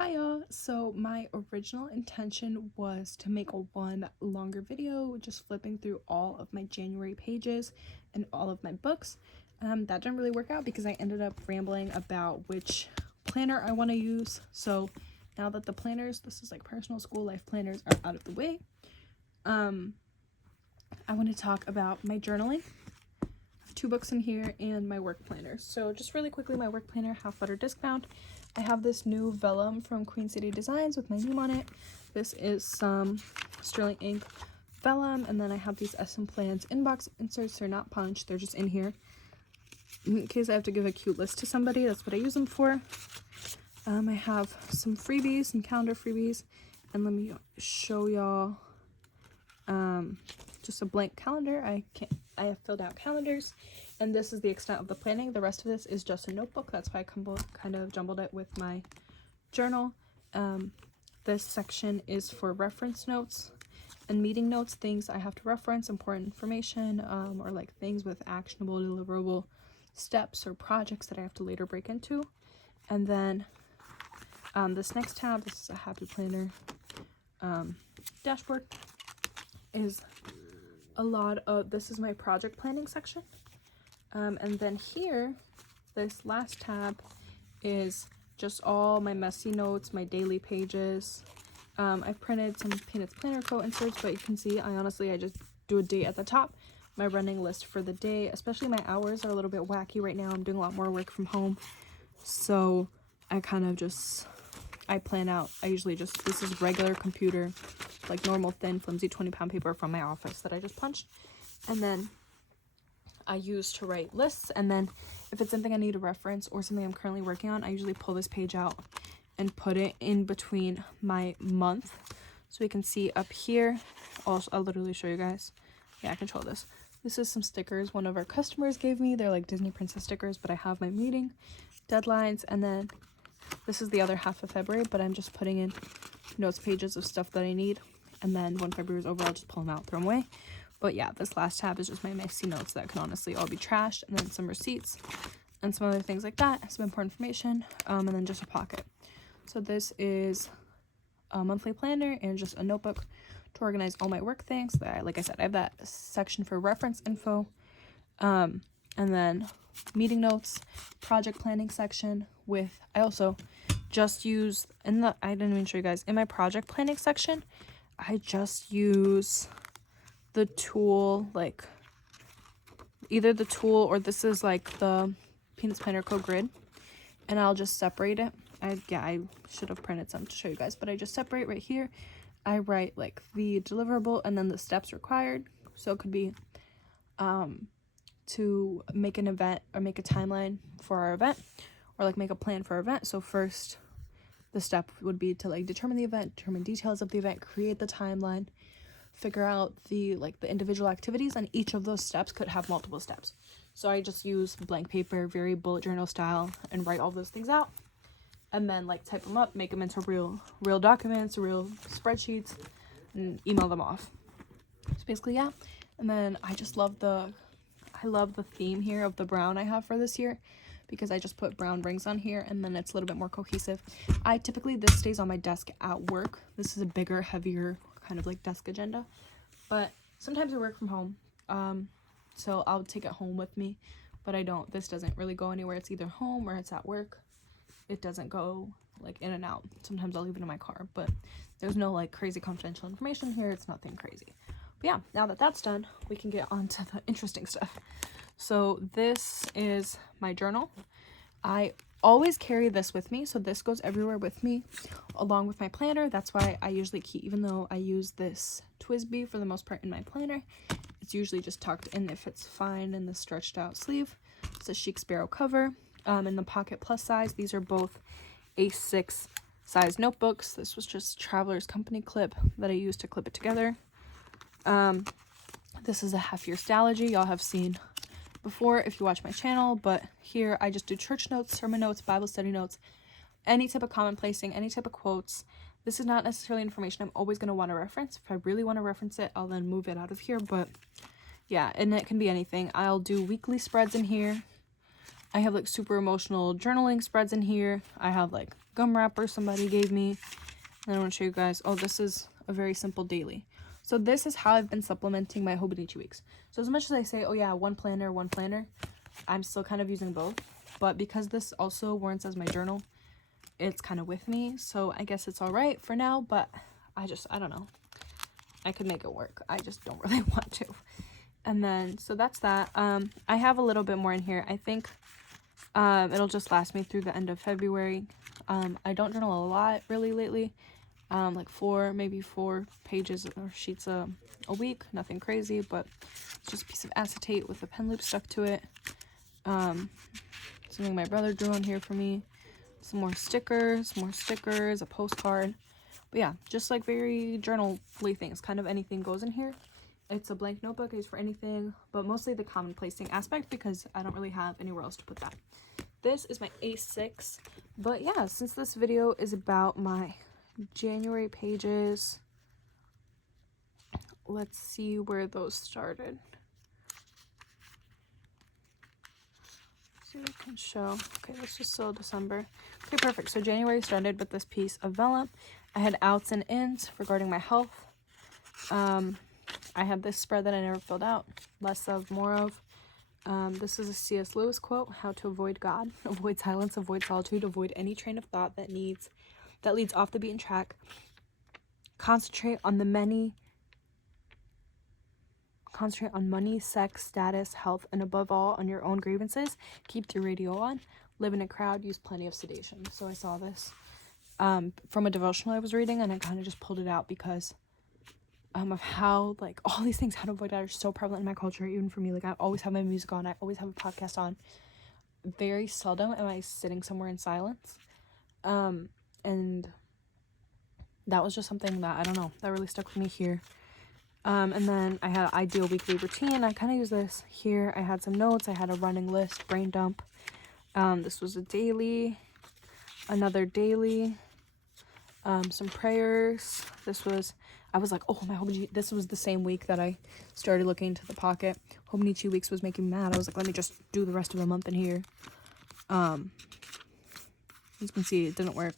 Hiya! So my original intention was to make a one longer video just flipping through all of my January pages and all of my books. That didn't really work out because I ended up rambling about which planner I want to use. So now that the planners, this is like personal school life planners, are out of the way, I want to talk about my journaling. I have 2 books in here and my work planner. So just really quickly, my work planner, half butter Discbound. I have this new vellum from Queen City Designs with my name on it. This is some sterling ink vellum, and then I have these SM Plans inbox inserts. They're not punched, they're just in here in case I have to give a cute list to somebody. That's what I use them for. I have some freebies, some calendar freebies, and let me show y'all just a blank calendar. I have filled out calendars, and this is the extent of the planning. The rest of this is just a notebook. That's why I kind of jumbled it with my journal. This section is for reference notes and meeting notes, things I have to reference, important information, or like things with actionable, deliverable steps or projects that I have to later break into. And then this next tab, this is a happy planner dashboard, is a lot of, this is my project planning section. And then here, this last tab is just all my messy notes, my daily pages. I've printed some Peanuts Planner Co inserts, but you can see I just do a date at the top, my running list for the day. Especially my hours are a little bit wacky right now. I'm doing a lot more work from home, so I kind of just, I plan out. I usually just, this is regular computer, like normal thin flimsy 20-pound paper from my office that I just punched, and then I use to write lists. And then if it's something I need to reference or something I'm currently working on, I usually pull this page out and put it in between my month. So we can see up here, I'll literally show you guys. Yeah, I control this. This is some stickers one of our customers gave me. They're like Disney princess stickers, but I have my meeting deadlines. And then this is the other half of February, but I'm just putting in notes pages of stuff that I need. And then when February is over, I'll just pull them out, throw them away. But yeah, this last tab is just my messy notes that can honestly all be trashed, and then some receipts and some other things like that, some important information, and then just a pocket. So this is a monthly planner and just a notebook to organize all my work things. That, like I said, I have that section for reference info, and then meeting notes, project planning section with, I also just use, I didn't even show you guys, in my project planning section, I just use the tool, like either the tool or this is like the Peanuts Planner Co grid, and I'll just separate it. I should have printed some to show you guys, but I just separate right here. I write like the deliverable and then the steps required. So it could be to make an event or make a timeline for our event, or like make a plan for our event. So first the step would be to like determine the event, determine details of the event, create the timeline, figure out the individual activities, and each of those steps could have multiple steps. So I just use blank paper, very bullet journal style, and write all those things out, and then like type them up, make them into real documents, real spreadsheets, and email them off. So basically, yeah. And then I just love the theme here of the brown I have for this year, because I just put brown rings on here, and then it's a little bit more cohesive. This stays on my desk at work. This is a bigger, heavier kind of like desk agenda, but sometimes I work from home, so I'll take it home with me, but this doesn't really go anywhere. It's either home or it's at work. It doesn't go like in and out. Sometimes I'll leave it in my car, but there's no like crazy confidential information here. It's nothing crazy. But yeah, now that that's done, we can get on to the interesting stuff. So this is my journal. I always carry this with me, so this goes everywhere with me along with my planner. That's why I usually keep, even though I use this twisbi for the most part in my planner, it's usually just tucked in if it's fine in the stretched out sleeve. It's a Chic Sparrow cover, in the pocket plus size. These are both A6 size notebooks. This was just Traveler's Company clip that I used to clip it together. This is a half-year Stalogy. Y'all have seen before if you watch my channel, but here I just do church notes, sermon notes, Bible study notes, any type of commonplacing, any type of quotes. This is not necessarily information I'm always going to want to reference. If I really want to reference it, I'll then move it out of here, but yeah, and it can be anything. I'll do weekly spreads in here. I have like super emotional journaling spreads in here. I have like gum wrapper somebody gave me. And I want to show you guys. Oh, this is a very simple daily. So this is how I've been supplementing my Hobonichi weeks. So as much as I say, oh yeah, one planner, I'm still kind of using both. But because this also warrants as my journal, it's kind of with me. So I guess it's all right for now, but I don't know. I could make it work. I just don't really want to. And then, so that's that. I have a little bit more in here. I think it'll just last me through the end of February. I don't journal a lot really lately. Like maybe four pages or sheets a week. Nothing crazy, but it's just a piece of acetate with a pen loop stuck to it. Something my brother drew on here for me. Some more stickers, a postcard. But yeah, just like very journal-y things. Kind of anything goes in here. It's a blank notebook. I use for anything, but mostly the commonplacing aspect because I don't really have anywhere else to put that. This is my A6. But yeah, since this video is about my January pages, let's see where those started. See what I can show. Okay, this is still December. Okay, perfect. So January started with this piece of vellum. I had outs and ins regarding my health. I had this spread that I never filled out. Less of, more of. This is a C.S. Lewis quote. How to avoid God. Avoid silence, avoid solitude, avoid any train of thought that leads off the beaten track. Concentrate on money, sex, status, health, and above all, on your own grievances. Keep your radio on. Live in a crowd. Use plenty of sedation. So I saw this from a devotional I was reading, and I kind of just pulled it out because of how, like, all these things, how to avoid that, are so prevalent in my culture. Even for me, like, I always have my music on. I always have a podcast on. Very seldom am I sitting somewhere in silence. And that was just something that, I don't know, that really stuck with me here. And then I had an ideal weekly routine. I kind of use this here. I had some notes. I had a running list, brain dump. This was a daily, another daily, some prayers. I was like, oh, my Hobonichi, this was the same week that I started looking into the pocket. Hobonichi weeks was making me mad. I was like, let me just do the rest of the month in here. As you can see, it didn't work.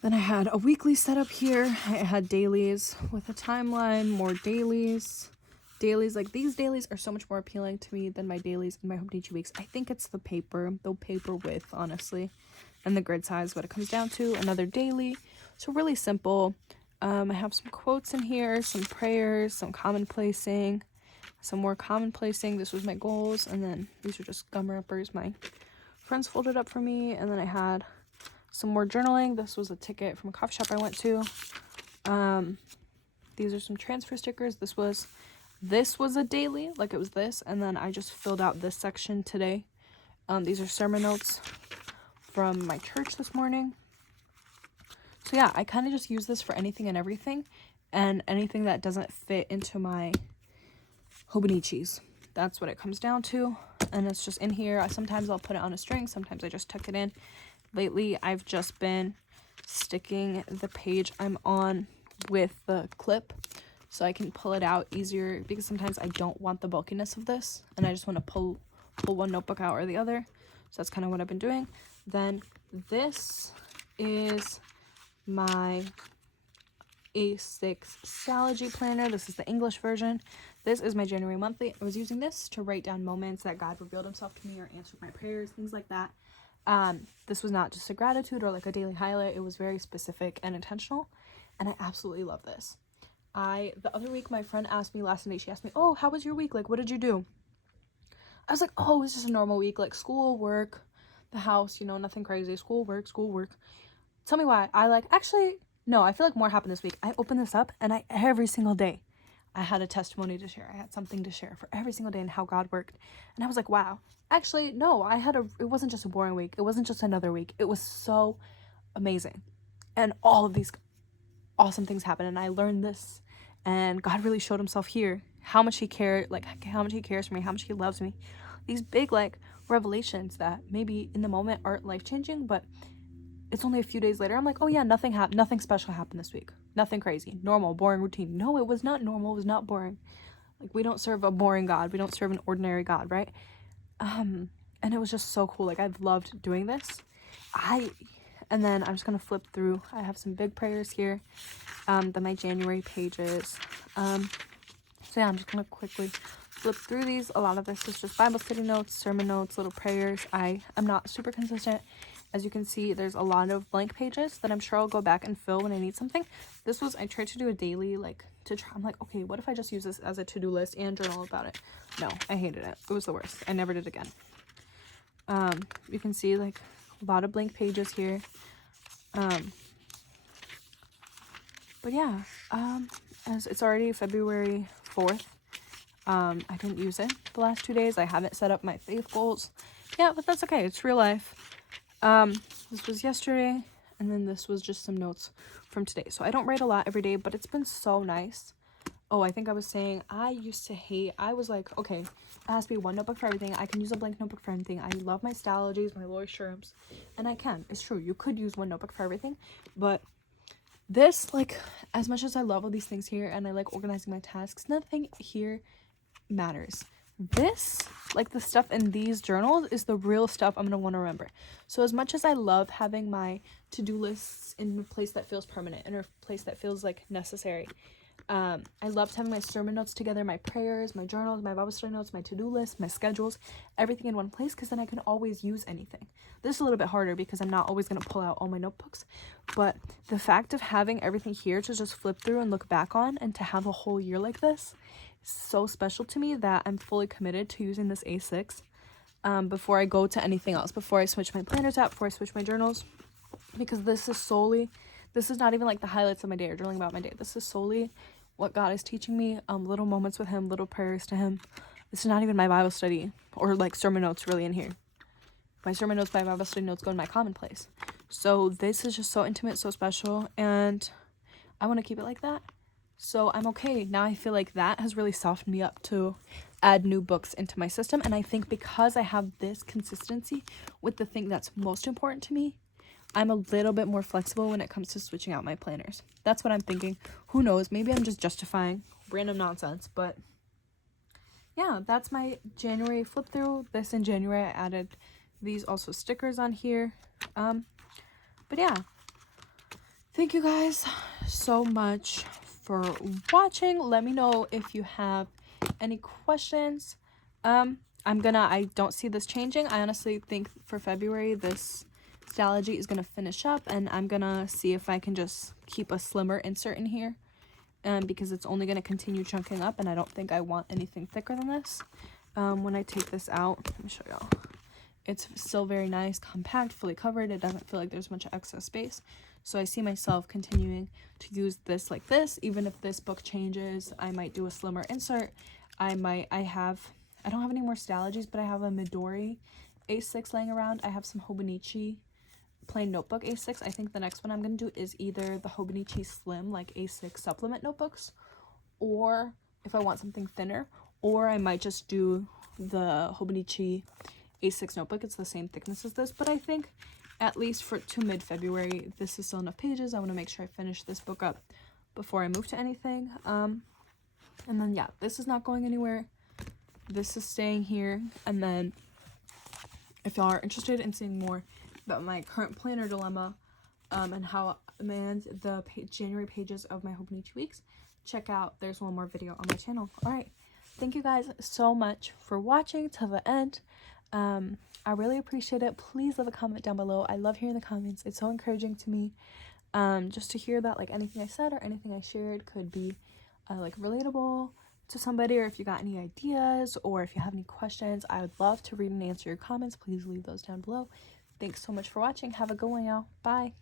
Then I had a weekly setup here. I had dailies with a timeline, more dailies. Dailies, like these dailies are so much more appealing to me than my dailies in my Hobonichi weeks. I think it's the paper width, honestly, and the grid size, what it comes down to. Another daily, so really simple. I have some quotes in here, some prayers, some commonplacing, some more commonplacing. This was my goals, and then these are just gum wrappers my friends folded up for me. And then I had some more journaling. This was a ticket from a coffee shop I went to. These are some transfer stickers. This was a daily, like it was this, and then I just filled out this section today. These are sermon notes from my church this morning. So yeah, I kind of just use this for anything and everything, and anything that doesn't fit into my Hobonichis. That's what it comes down to, and it's just in here. Sometimes I'll put it on a string, sometimes I just tuck it in. Lately, I've just been sticking the page I'm on with the clip so I can pull it out easier, because sometimes I don't want the bulkiness of this and I just want to pull one notebook out or the other. So that's kind of what I've been doing. Then this is my A6 Stalogy planner. This is the English version. This is my January monthly. I was using this to write down moments that God revealed himself to me or answered my prayers, things like that. This was not just a gratitude or like a daily highlight. It was very specific and intentional, and I absolutely love this. The other week, my friend asked me last night, she asked me, oh, how was your week? Like, what did you do? I was like, oh, it was just a normal week, like school, work, the house, nothing crazy, school, work. Tell me why. No, I feel like more happened this week. I opened this up, and every single day, I had a testimony to share. I had something to share for every single day and how God worked. And I was like, wow. Actually, no, it wasn't just a boring week. It wasn't just another week. It was so amazing. And all of these awesome things happened. And I learned this. And God really showed himself here. How much he cared, like how much he cares for me, how much he loves me. These big, like, revelations that maybe in the moment aren't life-changing, but it's only a few days later, I'm like, oh yeah, nothing special happened this week. Nothing crazy. Normal, boring routine. No, it was not normal. It was not boring. Like, we don't serve a boring God. We don't serve an ordinary God, right? And it was just so cool. Like, I've loved doing this. and then I'm just gonna flip through. I have some big prayers here, then my January pages. So yeah, I'm just gonna quickly flip through these. A lot of this is just Bible study notes, sermon notes, little prayers. I'm not super consistent. As you can see, there's a lot of blank pages that I'm sure I'll go back and fill when I need something. I tried to do a daily, like, to try. I'm like, okay, what if I just use this as a to-do list and journal about it? No, I hated it. It was the worst. I never did again. You can see, like, a lot of blank pages here. But yeah, as it's already February 4th, I didn't use it the last 2 days. I haven't set up my faith goals. Yeah, but that's okay. It's real life. This was yesterday, and then this was just some notes from today. So I don't write a lot every day, but it's been so nice. Oh, I think I was saying I was like, okay, it has to be one notebook for everything. I can use a blank notebook for anything. I love my Stalogies, my Lori Sherms, and I can. It's true. You could use one notebook for everything, but this, like, as much as I love all these things here and I like organizing my tasks, nothing here matters. This, like, the stuff in these journals is the real stuff I'm gonna want to remember. So as much as I love having my to-do lists in a place that feels permanent, in a place that feels like necessary, I loved having my sermon notes together, my prayers, my journals, my Bible study notes, my to-do list, my schedules, everything in one place, because then I can always use anything. This is a little bit harder because I'm not always going to pull out all my notebooks, but the fact of having everything here to just flip through and look back on, and to have a whole year like this, is so special to me that I'm fully committed to using this A6 before I go to anything else, before I switch my planners out, before I switch my journals, because this is not even like the highlights of my day or journaling about my day. This is solely what God is teaching me, little moments with him, little prayers to him. This is not even my Bible study or like sermon notes really in here. My sermon notes, my Bible study notes go in my commonplace. So this is just so intimate, so special, and I want to keep it like that. So I'm okay. Now I feel like that has really softened me up to add new books into my system. And I think because I have this consistency with the thing that's most important to me, I'm a little bit more flexible when it comes to switching out my planners. That's what I'm thinking. Who knows? Maybe I'm just justifying random nonsense, but yeah, that's my January flip through. This in January, I added these also stickers on here. But yeah, thank you guys so much for watching. Let me know if you have any questions. I don't see this changing. I honestly think for February, this Stalogy is going to finish up, and I'm going to see if I can just keep a slimmer insert in here, because it's only going to continue chunking up, and I don't think I want anything thicker than this. When I take this out, let me show y'all. It's still very nice, compact, fully covered. It doesn't feel like there's much excess space. So I see myself continuing to use this like this. Even if this book changes, I might do a slimmer insert. I don't have any more Stalogies, but I have a Midori A6 laying around. I have some Hobonichi plain notebook A6. I think the next one I'm going to do is either the Hobonichi Slim, like A6 supplement notebooks, or if I want something thinner, or I might just do the Hobonichi A6 notebook. It's the same thickness as this, but I think at least to mid-February, this is still enough pages. I want to make sure I finish this book up before I move to anything. And then yeah, this is not going anywhere. This is staying here. And then if y'all are interested in seeing more about my current planner dilemma, and how I amend the January pages of my Hobonichi weeks, check out, there's one more video on my channel. All right, thank you guys so much for watching till the end. I really appreciate it. Please leave a comment down below. I love hearing the comments. It's so encouraging to me, just to hear that like anything I said or anything I shared could be like relatable to somebody, or if you got any ideas or if you have any questions, I would love to read and answer your comments. Please leave those down below. Thanks so much for watching. Have a good one, y'all. Bye.